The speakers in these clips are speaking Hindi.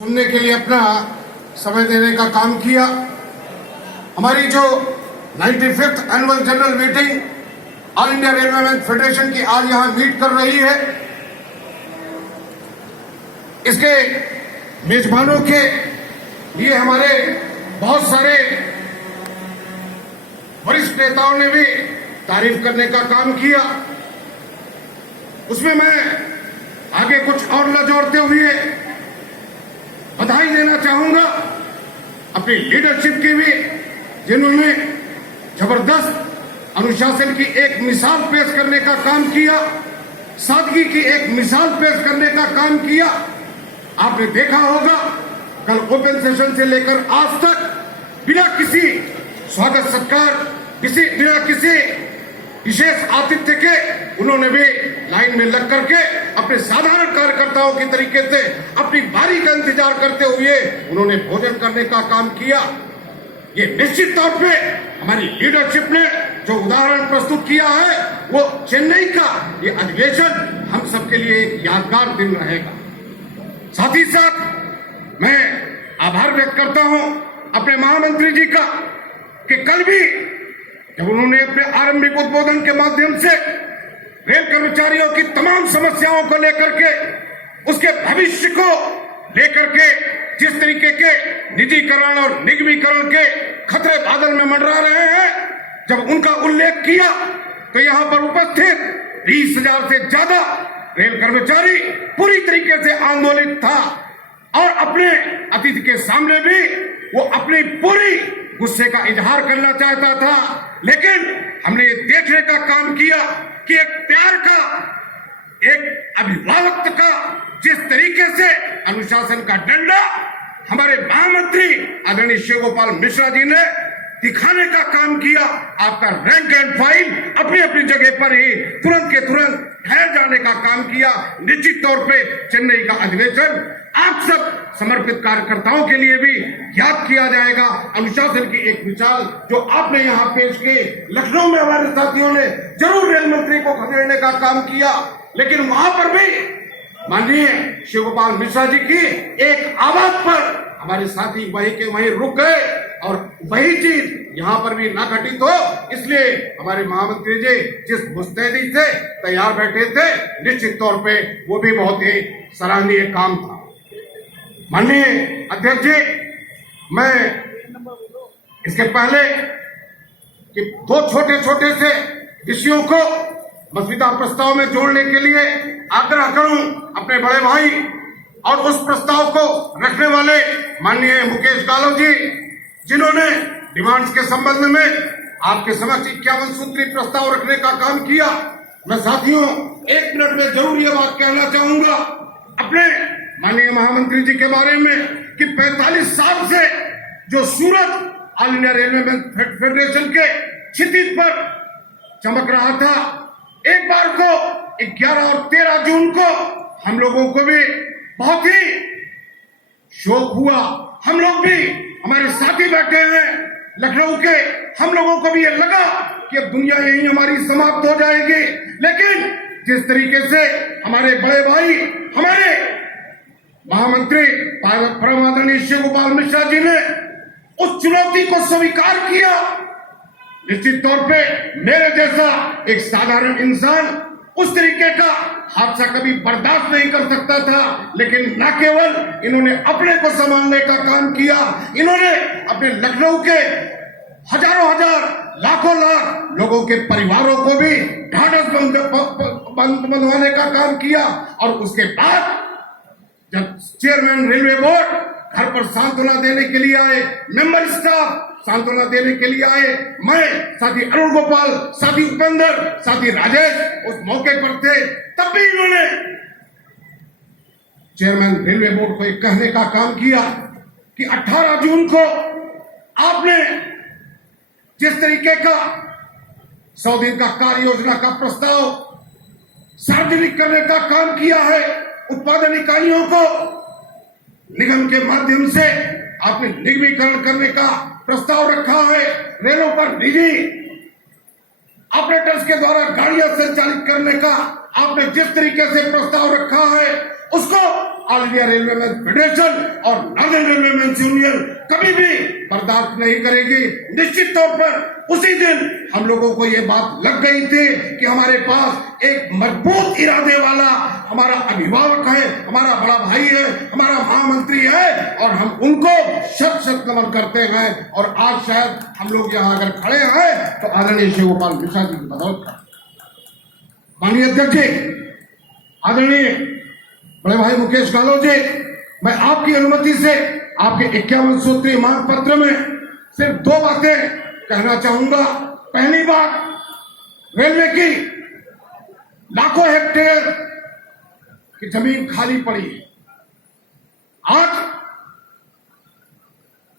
सुनने के लिए अपना समय देने का काम किया। हमारी जो 95th annual general meeting all India railway federation की आज यहां मीट कर रही है, इसके मेजबानों के लिए हमारे बहुत सारे वरिष्ठ नेताओं ने भी तारीफ करने का काम किया। उसमें मैं आगे कुछ और न जोड़ते हुए बधाई देना चाहूंगा अपनी लीडरशिप की भी, जिन्होंने जबरदस्त अनुशासन की एक मिसाल पेश करने का काम किया, सादगी की एक मिसाल पेश करने का काम किया। आपने देखा होगा कल ओपन सेशन से लेकर आज तक बिना किसी स्वागत सत्कार, बिना किसी विशेष आतिथ्य के उन्होंने भी लाइन में लग करके अपने साधारण कार्यकर्ताओं की तरीके से अपनी बारी का इंतजार करते हुए उन्होंने भोजन करने का काम किया। ये निश्चित तौर पे हमारी लीडरशिप ने जो उदाहरण प्रस्तुत किया है, वो चेन्नई का ये अधिवेशन हम सबके लिए एक यादगार दिन रहेगा। साथ ही साथ मैं आभार व्यक्त करता हूं अपने महामंत्री जी का कि कल भी जब उन्होंने अपने आरंभिक उद्बोधन के माध्यम से रेल कर्मचारियों की तमाम समस्याओं को लेकर के, उसके भविष्य को लेकर के जिस तरीके के निजीकरण और निगमीकरण के खतरे बादल में मंडरा रहे हैं, जब उनका उल्लेख किया तो यहां पर उपस्थित 20,000 से ज्यादा रेल कर्मचारी पूरी तरीके से आंदोलित था और अपने अतिथि के सामने भी वो अपनी पूरी गुस्से का इजहार करना चाहता था। लेकिन हमने ये देखने का काम किया कि एक प्यार का, एक अभिभावक का जिस तरीके से अनुशासन का डंडा हमारे महामंत्री आदरणीय शिव गोपाल मिश्रा जी ने दिखाने का काम किया, आपका रैंक एंड फाइल अपनी अपनी जगह पर ही तुरंत के तुरंत ठहर जाने का काम किया। निश्चित तौर पे चेन्नई का अधिवेशन आप सब समर्पित कार्यकर्ताओं के लिए भी याद किया जाएगा। अनुशासन की एक मिसाल जो आपने यहाँ पेश की, लखनऊ में हमारे साथियों ने जरूर रेल मंत्री को खदेड़ने का काम किया, लेकिन वहां पर भी माननीय शिव गोपाल मिश्रा जी की एक आवाज पर हमारे साथी वहीं के वहीं रुक गए और वही चीज यहाँ पर भी ना घटित हो, इसलिए हमारे महामंत्री जी जिस मुस्तैदी से तैयार बैठे थे, निश्चित तौर पे वो भी बहुत ही सराहनीय काम था। माननीय अध्यक्ष जी, मैं इसके पहले कि दो छोटे छोटे से विषयों को मसविदा प्रस्ताव में जोड़ने के लिए आग्रह करूं अपने बड़े भाई और उस प्रस्ताव को रखने वाले माननीय मुकेश गालव जी, जिन्होंने डिमांड्स के संबंध में आपके समक्ष 51 सूत्री प्रस्ताव रखने का काम किया। मैं साथियों 1 मिनट में जरूर ये बात कहना चाहूंगा अपने माननीय महामंत्री जी के बारे में कि 45 साल से जो सूरज ऑल इंडिया रेलवे फेडरेशन के क्षितिज पर चमक रहा था, एक बार को 11 और 13 जून को हम लोगों को भी बहुत ही शोक हुआ। हम लोग भी, हमारे साथी बैठे हैं लखनऊ के, हम लोगों को भी ये लगा कि अब दुनिया यही हमारी समाप्त हो जाएगी। लेकिन जिस तरीके से हमारे बड़े भाई, हमारे महामंत्री परम आदरणीय शिव गोपाल मिश्रा जी ने उस चुनौती को स्वीकार किया, निश्चित तौर पे मेरे जैसा एक साधारण इंसान उस तरीके का हादसा कभी बर्दाश्त नहीं कर सकता था। लेकिन न केवल इन्होंने अपने को संभालने का काम किया, इन्होंने अपने लखनऊ के हजारों हजार, लाखों लाख लोगों के परिवारों को भी ढाढ़स बंधवाने का काम किया। और उसके बाद जब चेयरमैन रेलवे बोर्ड घर पर सांत्वना देने के लिए आए, मेंबर स्टाफ सांत्वना देने के लिए आए, मैं, साथी अरुण गोपाल, साथी उपेंद्र, साथी राजेश उस मौके पर थे, तब भी इन्होंने चेयरमैन रेलवे बोर्ड को एक कहने का काम किया कि 18 जून को आपने जिस तरीके का 100 दिन का कार्य योजना का प्रस्ताव सार्वजनिक करने का काम किया है, उत्पादन इकाइयों को निगम के माध्यम से आपने निगमीकरण करने का प्रस्ताव रखा है, रेलों पर निजी ऑपरेटर्स के द्वारा गाड़ियां संचालित करने का आपने जिस तरीके से प्रस्ताव रखा है, उसको ऑल इंडिया रेलवे फेडरेशन और नॉर्दर्न रेलवे मेंस यूनियन कभी भी बर्दाश्त नहीं करेगी। निश्चित तौर पर उसी दिन हम लोगों को ये बात लग गई थी कि हमारे पास एक मजबूत इरादे वाला हमारा अभिभावक है, हमारा बड़ा भाई है, हमारा महामंत्री है और हम उनको शत शत नमन करते हैं। और आज शायद हम लोग यहाँ अगर खड़े हैं तो आदरणीय शिव गोपाल मिश्रा जी की बदौलत। माननीय अध्यक्ष जी, आदरणीय बड़े भाई मुकेश गालों जी, मैं आपकी अनुमति से आपके 51 सूत्रीय मांग पत्र में सिर्फ 2 बातें कहना चाहूंगा। पहली बात, रेलवे की लाखों हेक्टेयर की जमीन खाली पड़ी है। आज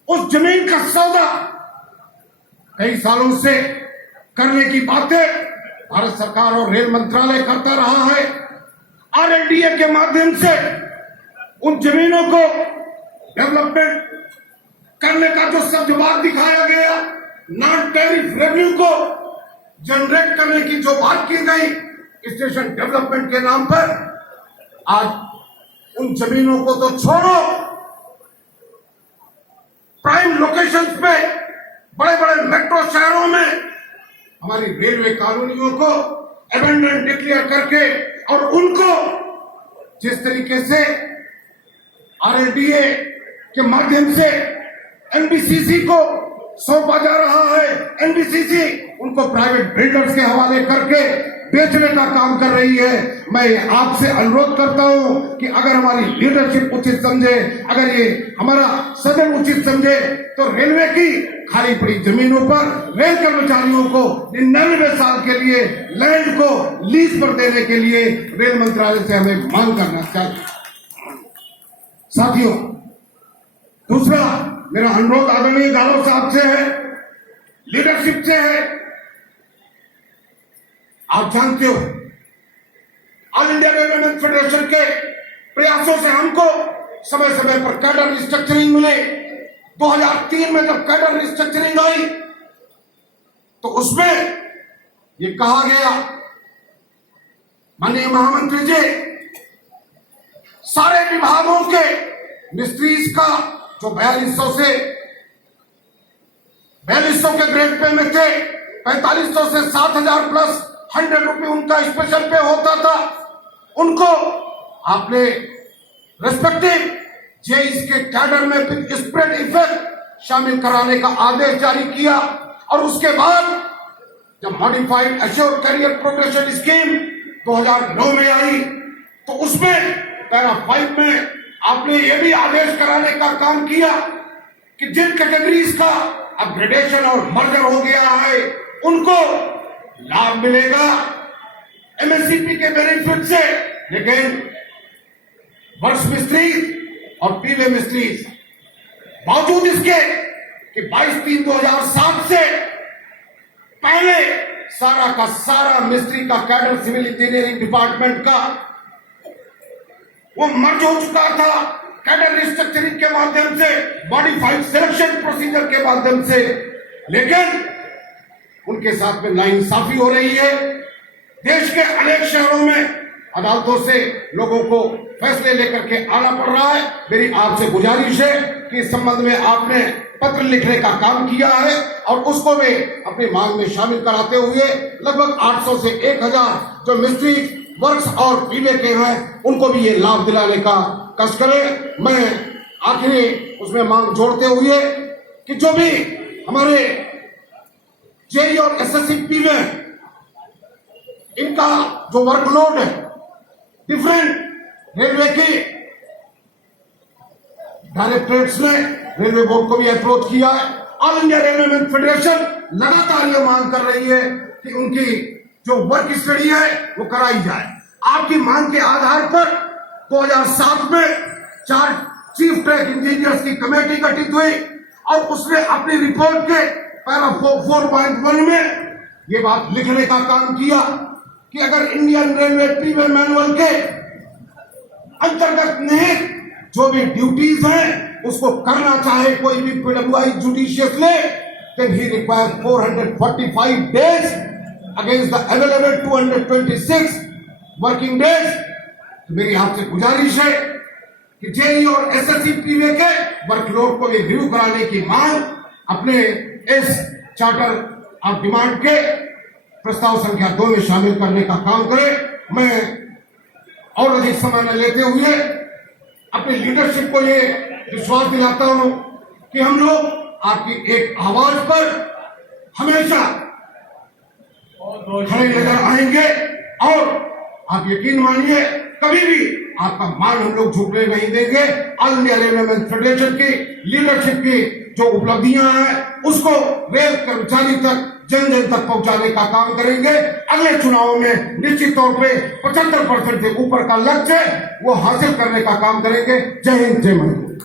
उस जमीन का सौदा कई सालों से करने की बातें भारत सरकार और रेल मंत्रालय करता रहा है। आरएलडीए के माध्यम से उन जमीनों को डेवलपमेंट करने का जो सद्भाव दिखाया गया, नॉन टैरिफ रेवेन्यू को जनरेट करने की जो बात की गई स्टेशन डेवलपमेंट के नाम पर, आज उन जमीनों को तो छोड़ो, प्राइम लोकेशंस पे बड़े बड़े मेट्रो शहरों में हमारी रेलवे कॉलोनियों को एबेंडन डिक्लेयर करके और उनको जिस तरीके से आरएलडीए के माध्यम से एनबीसीसी को सौंपा जा रहा है, एनबीसीसी उनको प्राइवेट बिल्डर्स के हवाले करके बेचने का काम कर रही है। मैं आपसे अनुरोध करता हूं कि अगर हमारी लीडरशिप उचित समझे, अगर ये हमारा सदन उचित समझे, तो रेलवे की खाली पड़ी जमीनों पर रेल कर्मचारियों को 99 साल के लिए लैंड को लीज पर देने के लिए रेल मंत्रालय से हमें मांग करना चाहिए। साथियों, दूसरा मेरा अनुरोध आदरणीय गालों साहब से है, लीडरशिप से है। आप जानते हो all India railway men's federation के प्रयासों से हमको समय समय पर कैडर रिस्ट्रक्चरिंग मिले। 2003 में जब कैडर रिस्ट्रक्चरिंग आई तो उसमें ये कहा गया, माननीय महामंत्री जी, सारे विभागों के मिस्ट्रीज का जो 4200 के ग्रेड पे में थे, 4500 से 7000 प्लस 100 रुपये उनका स्पेशल पे होता था, उनको आपने रेस्पेक्टिव जेईस के कैडर में स्प्रेड इफेक्ट शामिल कराने का आदेश जारी किया। और उसके बाद जब modified assured career progression scheme 2009 में आई तो उसमें पैरा 5 में आपने ये भी आदेश कराने का काम किया कि जिन कैटेगरीज का अपग्रेडेशन और मर्जर हो गया है उनको लाभ मिलेगा एमएससीपी के बेनिफिट से। लेकिन वर्ष मिस्त्री और पीवे मिस्त्री बावजूद इसके कि 22/3/2007 से पहले सारा का सारा मिस्त्री का कैडर सिविल इंजीनियरिंग डिपार्टमेंट का वो मर्ज हो चुका था कैडर रिस्ट्रक्चरिंग के माध्यम से, मॉडिफाइड सिलेक्शन प्रोसीजर के माध्यम से, लेकिन उनके साथ में नाइंसाफी हो रही है। देश के अनेक शहरों में अदालतों से लोगों को फैसले लेकर के आना पड़ रहा है। मेरी आपसे गुजारिश है कि इस संबंध में आपने पत्र लिखने का काम किया है और उसको भी अपनी मांग में शामिल कराते हुए लगभग 800 से 1000 जो मिस्ट्री वर्क्स और पीवे के हैं उनको भी ये लाभ दिलाने का कष्ट करें। मैं आखिरी उसमें मांग जोड़ते हुए कि जो भी हमारे जेई और एसएससी पीवे इनका जो वर्कलोड है डिफरेंट रेलवे की डायरेक्टरेट्स ने रेलवे बोर्ड को भी अप्रोच किया है। All India railway men's federation लगातार ये मांग कर रही है कि उनकी जो वर्क स्टडी है वो कराई जाए। आपकी मांग के आधार पर 2007 में 4 चीफ ट्रैक इंजीनियर्स की कमेटी गठित हुई और उसने अपनी रिपोर्ट के पैरा 4.1 में ये बात लिखने का काम किया कि अगर इंडियन रेलवे पीवे मैनुअल के अंतर्गत निहित जो भी ड्यूटीज हैं उसको करना चाहे कोई भी PWI judiciously, then he requires 445 days against the available 226 working days. मेरी आपसे गुजारिश है कि जेई और एसएससी पीवे के वर्कलोड को भी रिव्यू कराने की मांग अपने इस चार्टर ऑफ डिमांड के प्रस्ताव संख्या 2 में शामिल करने का काम करें। मैं और अधिक समय न लेते हुए अपनी लीडरशिप को ये विश्वास दिलाता हूं कि हम लोग आपकी एक आवाज पर हमेशा खड़े नजर आएंगे और आप यकीन मानिए कभी भी आपका मान हम लोग झुकने नहीं देंगे। ऑल इंडिया रेलवे फेडरेशन की लीडरशिप की जो उपलब्धियां हैं उसको रेल कर्मचारी तक जन जन तक पहुंचाने का काम करेंगे। अगले चुनावों में निश्चित तौर पे 75% से ऊपर का लक्ष्य वो हासिल करने का काम करेंगे। जय हिंद, जय भारत।